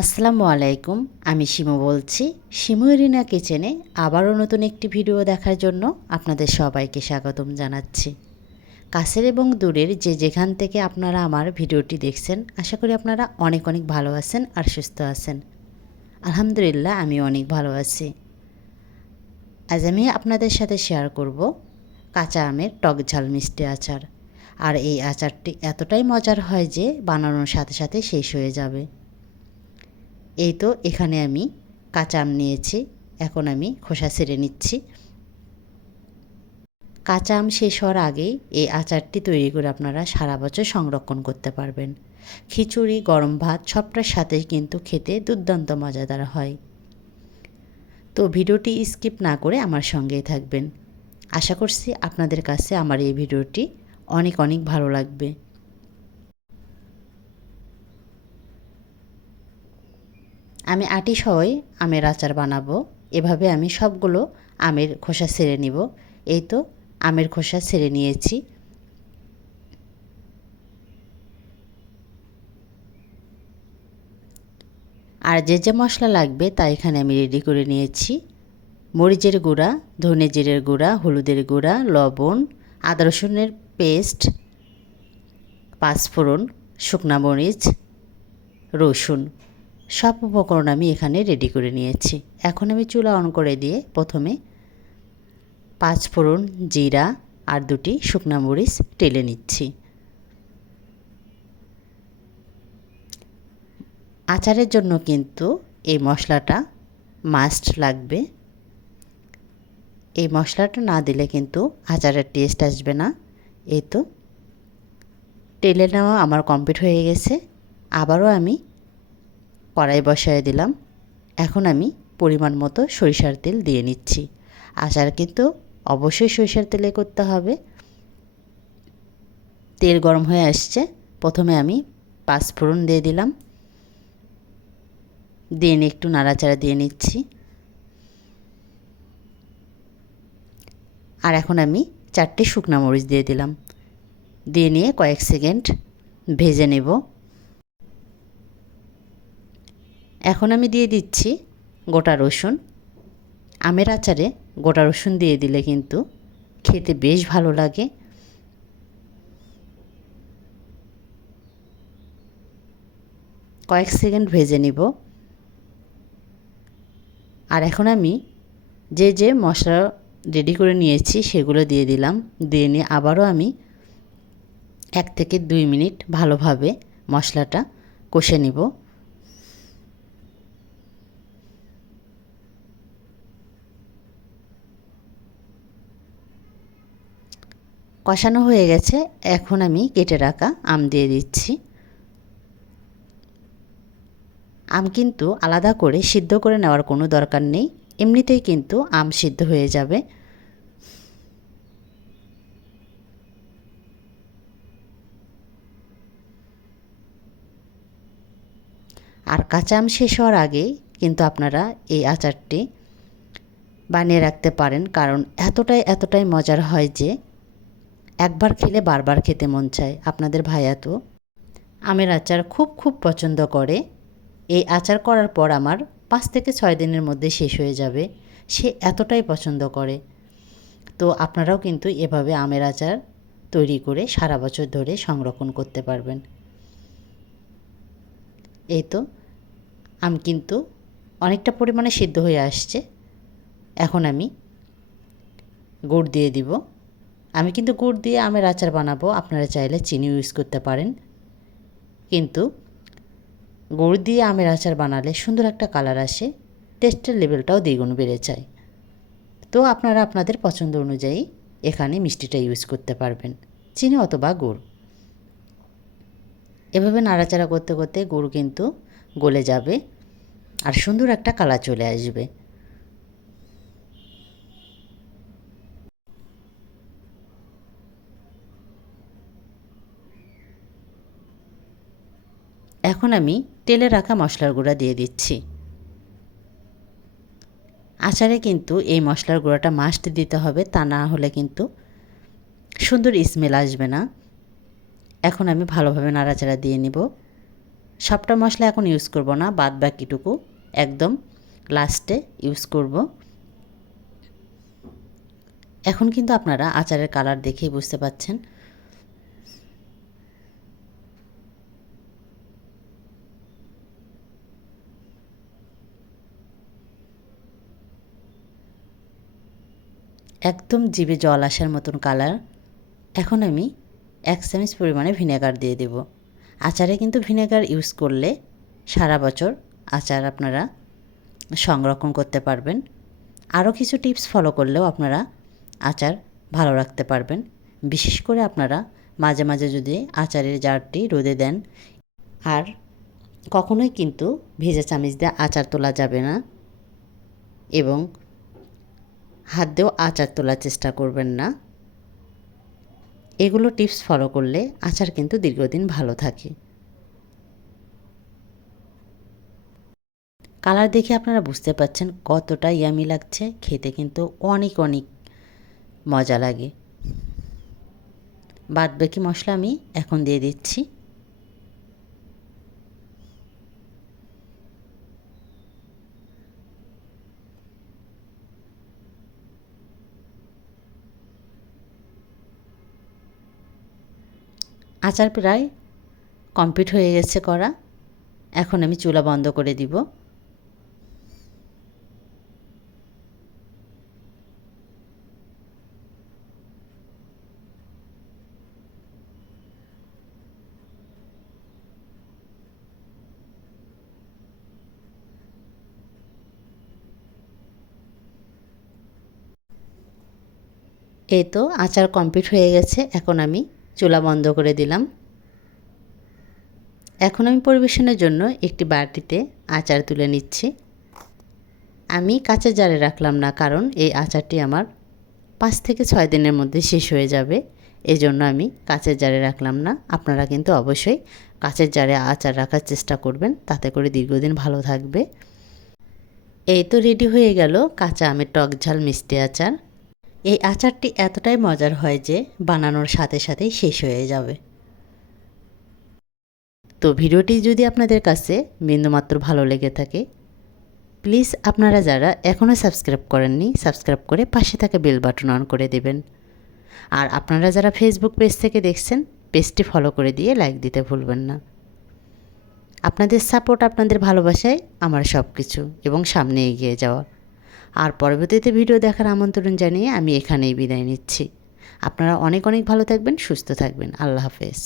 আসসালামু আলাইকুম, আমি শিমু বলছি। শিমু এরিনা কিচেনে আবারও নতুন একটি ভিডিও দেখার জন্য আপনাদের সবাইকে স্বাগতম জানাচ্ছি। কাছের এবং দূরের যে যেখান থেকে আপনারা আমার ভিডিওটি দেখছেন, আশা করি আপনারা অনেক অনেক ভালো আছেন আর সুস্থ আছেন। আলহামদুলিল্লাহ আমি অনেক ভালো আছি। আজ আমি আপনাদের সাথে শেয়ার করব কাঁচা আমের টক ঝাল মিষ্টি আচার। আর এই আচারটি এতটাই মজার হয় যে, বানানোর সাথে সাথে শেষ হয়ে যাবে। এই তো এখানে আমি কাঁচা আম নিয়েছি, এখন আমি খোসা ছেড়ে নিচ্ছি। কাঁচা আম শেষ হওয়ার আগেই এই আচারটি তৈরি করে আপনারা সারা বছর সংরক্ষণ করতে পারবেন। খিচুড়ি, গরম ভাত সবটার সাথে কিন্তু খেতে দুর্দান্ত মজাদার হয়। তো ভিডিওটি স্কিপ না করে আমার সঙ্গেই থাকবেন। আশা করছি আপনাদের কাছে আমার এই ভিডিওটি অনেক অনেক ভালো লাগবে। আমি আটি সহই আমের আচার বানাবো। এভাবে আমি সবগুলো আমের খোসা ছেড়ে নিব। এই তো আমের খোসা ছেড়ে নিয়েছি। আর যে যে মশলা লাগবে তা এখানে আমি রেডি করে নিয়েছি। মরিচের গুঁড়া, ধনে জিরের গুঁড়া, হলুদের গুঁড়া, লবণ, আদা রসুনের পেস্ট, পাঁচফোড়ন, শুকনা মরিচ, রসুন। সব উপকরণ আমি এখানে রেডি করে নিয়েছি। এখন আমি চুলা অন করে দিয়ে প্রথমে পাঁচ ফোড়ন জিরা আর দুটি শুকনা মরিচ টেলে নিচ্ছি। আচারের জন্য কিন্তু এই মশলাটা মাস্ট লাগবে। এই মশলাটা না দিলে কিন্তু আচারের টেস্ট আসবে না। এই তো, টেলে নেওয়া আমার কমপ্লিট হয়ে গেছে। আবারও আমি কড়াই বসায় দিলাম। এখন আমি পরিমাণ মতো সরিষার তেল দিয়ে নিচ্ছি। আচার কিন্তু অবশ্যই সরিষার তেলে করতে হবে। তেল গরম হয়ে আসছে। প্রথমে আমি পাঁচফোড়ন দিয়ে দিলাম। দিয়ে একটু নাড়াচাড়া দিয়ে নিচ্ছি। আর এখন আমি চারটে শুকনা মরিচ দিয়ে দিলাম। দিয়ে নিয়ে কয়েক সেকেন্ড ভেজে নেব। এখন আমি দিয়ে দিচ্ছি গোটা রসুন। আমের আচারে গোটা রসুন দিয়ে দিলে কিন্তু খেতে বেশ ভালো লাগে। কয়েক সেকেন্ড ভেজে নিব। আর এখন আমি যে যে মশলা রেডি করে নিয়েছি সেগুলো দিয়ে দিলাম। দিয়ে নিয়ে আবারও আমি এক থেকে দুই মিনিট ভালোভাবে মশলাটা কষে নিব। কষানো হয়ে গেছে। এখন আমি কেটে রাখা আম দিয়ে দিচ্ছি। আম কিন্তু আলাদা করে সিদ্ধ করে নেওয়ার কোনো দরকার নেই। এমনিতেই কিন্তু আম সিদ্ধ হয়ে যাবে। আর কাঁচা আম শেষ হওয়ার আগেই কিন্তু আপনারা এই আচারটি বানিয়ে রাখতে পারেন। কারণ এতটাই এতটাই মজার হয় যে একবার খেলে বারবার খেতে মন চায়। আপনাদের ভাইয়া তো? আমের আচার খুব খুব পছন্দ করে। এই আচার করার পর আমার পাঁচ থেকে ছয় দিনের মধ্যে শেষ হয়ে যাবে। সে এতটাই পছন্দ করে। তো আপনারাও কিন্তু এভাবে আমের আচার তৈরি করে সারা বছর ধরে সংরক্ষণ করতে পারবেন। এই তো, আম কিন্তু অনেকটা পরিমাণে সিদ্ধ হয়ে আসছে। এখন আমি গুড় দিয়ে দিব। আমি কিন্তু গুড় দিয়ে আমের আচার বানাবো, আপনারা চাইলে চিনি ইউজ করতে পারেন। কিন্তু গুড় দিয়ে আমের আচার বানালে সুন্দর একটা কালার আসে টেস্টের লেভেলটাও দ্বিগুণ বেড়ে যায়। তো আপনারা আপনাদের পছন্দ অনুযায়ী এখানে মিষ্টিটা ইউজ করতে পারবেন, চিনি অথবা গুড়। এভাবে নাড়াচাড়া করতে করতে গুড় কিন্তু গলে যাবে আর সুন্দর একটা কালার চলে আসবে। এখন আমি তেলে রাখা মশলার গুঁড়া দিয়ে দিচ্ছি। আচারে কিন্তু এই মশলার গুঁড়াটা মাস্ট দিতে হবে, তা না হলে কিন্তু সুন্দর স্মেল আসবে না। এখন আমি ভালোভাবে নাড়াচাড়া দিয়ে নিব। সবটা মশলা এখন ইউজ করব না, বাদ বাকিটুকু একদম লাস্টে ইউজ করব। এখন কিন্তু আপনারা আচারের কালার দেখেই বুঝতে পাচ্ছেন। একদম জিভে জল আসার মতন কালার এখন আমি এক চামচ পরিমাণে ভিনেগার দিয়ে দেব। আচারে কিন্তু ভিনেগার ইউজ করলে সারা বছর আচার আপনারা সংরক্ষণ করতে পারবেন। আরও কিছু টিপস ফলো করলেও আপনারা আচার ভালো রাখতে পারবেন। বিশেষ করে আপনারা মাঝে মাঝে যদি আচারের জারটি রোদে দেন, আর কখনোই কিন্তু ভেজা চামিচ দিয়ে আচার তোলা যাবে না। এবং হাত দিয়েও আচার তোলার চেষ্টা করবেন না। এগুলো টিপস ফলো করলে আচার কিন্তু দীর্ঘদিন ভালো থাকে। কালার দেখে আপনারা বুঝতে পাচ্ছেন কতটা ইয়ামি লাগছে। খেতে কিন্তু অনেক অনেক মজা লাগে। বাদ বাকি মশলা আমি এখন দিয়ে দিচ্ছি। আচার প্রায় কমপ্লিট হয়ে গেছে করা। এখন আমি চুলা বন্ধ করে দিব। এই তো আচার কমপ্লিট হয়ে গেছে, এখন আমি চুলা বন্ধ করে দিলাম। এখন আমি পরিবেশনের জন্য একটি বাটিতে আচার তুলে নিচ্ছি। আমি কাঁচের জারে রাখলাম না, কারণ এই আচারটি আমার পাঁচ থেকে ছয় দিনের মধ্যে শেষ হয়ে যাবে। এই জন্য আমি কাঁচের জারে রাখলাম না। আপনারা কিন্তু অবশ্যই কাঁচের জারে আচার রাখার চেষ্টা করবেন, তাতে করে দীর্ঘদিন ভালো থাকবে। এই তো রেডি হয়ে গেল কাঁচা আমের টক ঝাল মিষ্টি আচার। এই আচারটি এতটাই মজার হয় যে বানানোর সাথে সাথেই শেষ হয়ে যাবে। তো ভিডিওটি যদি আপনাদের কাছে বিন্দুমাত্র ভালো লেগে থাকে, প্লিজ আপনারা যারা এখনও সাবস্ক্রাইব করেননি, সাবস্ক্রাইব করে পাশে থাকা বেল বাটন অন করে দেবেন। আর আপনারা যারা ফেসবুক পেজ থেকে দেখছেন, পেজটি ফলো করে দিয়ে লাইক দিতে ভুলবেন না। আপনাদের সাপোর্ট আপনাদের ভালোবাসায় আমার সব কিছু এবং সামনে এগিয়ে যাওয়া। আর পরবর্তীতে ভিডিও দেখার আমন্ত্রণ জানিয়ে আমি এখানেই বিদায় নিচ্ছি। আপনারা অনেক অনেক ভালো থাকবেন, সুস্থ থাকবেন। আল্লাহ হাফেজ।